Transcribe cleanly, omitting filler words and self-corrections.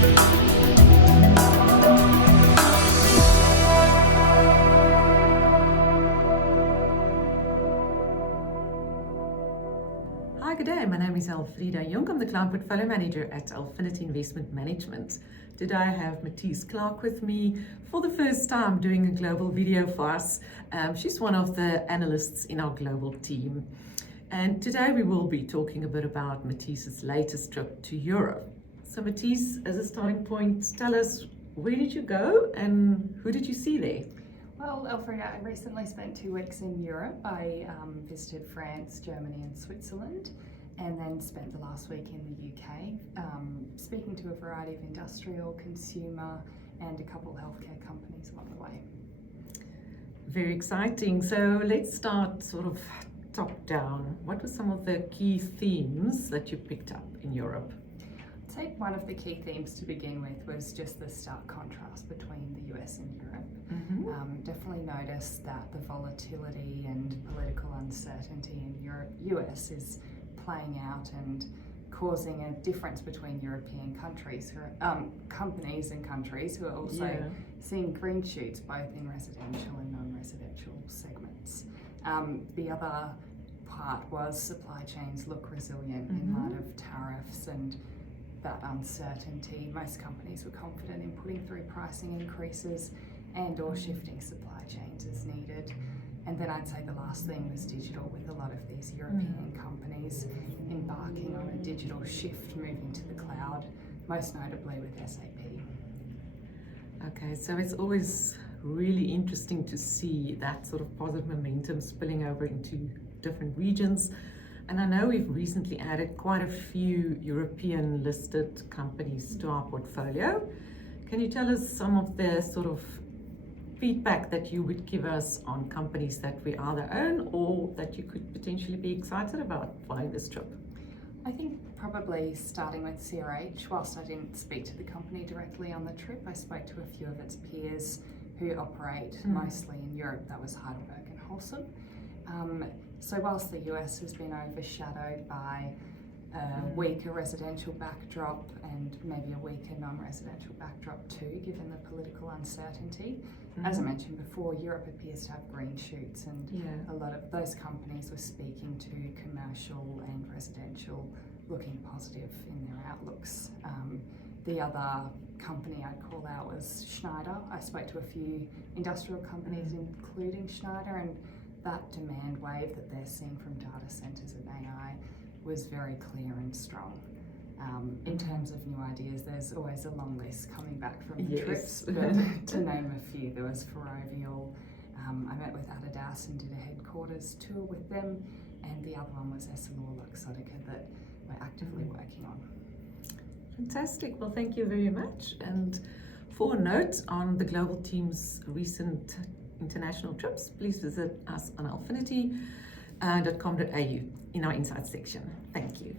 Hi, good day. My name is Elfreda. I'm the Client Portfolio Manager at Alphinity Investment Management. Today I have Matisse with me for the first time doing a global video for us. She's one of the analysts in our global team. And today we will be talking a bit about Matisse's latest trip to Europe. So Matisse, as a starting point, tell us, where did you go and who did you see there? Well, Elfreda, I recently spent 2 weeks in Europe. I visited France, Germany and Switzerland, and then spent the last week in the UK, speaking to a variety of industrial, consumer and a couple healthcare companies along the way. Very exciting. So let's start sort of top down. What were some of the key themes that you picked up in Europe? I'd say one of the key themes to begin with was just the stark contrast between the US and Europe. Definitely noticed that the volatility and political uncertainty in US is playing out and causing a difference between European countries, companies and countries who are also seeing green shoots both in residential and non-residential segments. The other part was supply chains look resilient in light of tariffs and that uncertainty. Most companies were confident in putting through pricing increases and or shifting supply chains as needed. And then I'd say the last thing was digital, with a lot of these European companies embarking on a digital shift, moving to the cloud, most notably with SAP. Okay, so it's always really interesting to see that sort of positive momentum spilling over into different regions. And I know we've recently added quite a few European listed companies to our portfolio. Can you tell us some of the sort of feedback that you would give us on companies that we either own or that you could potentially be excited about following this trip? I think probably starting with CRH. Whilst I didn't speak to the company directly on the trip, I spoke to a few of its peers who operate mostly in Europe. That was Heidelberg and Holcim. So whilst the US has been overshadowed by a weaker residential backdrop and maybe a weaker non-residential backdrop too, given the political uncertainty, as I mentioned before, Europe appears to have green shoots, and a lot of those companies were speaking to commercial and residential looking positive in their outlooks. The other company I'd call out was Schneider. I spoke to a few industrial companies, including Schneider, and that demand wave that they're seeing from data centers and AI was very clear and strong. In terms of new ideas, there's always a long list coming back from the trips, but to name a few, there was Ferrovial. I met with Adidas and did a headquarters tour with them, and the other one was EssilorLuxottica that we're actively working on. Fantastic. Well, thank you very much. And for a note on the global team's recent international trips, please visit us on alphinity.com.au in our insights section. Thank you.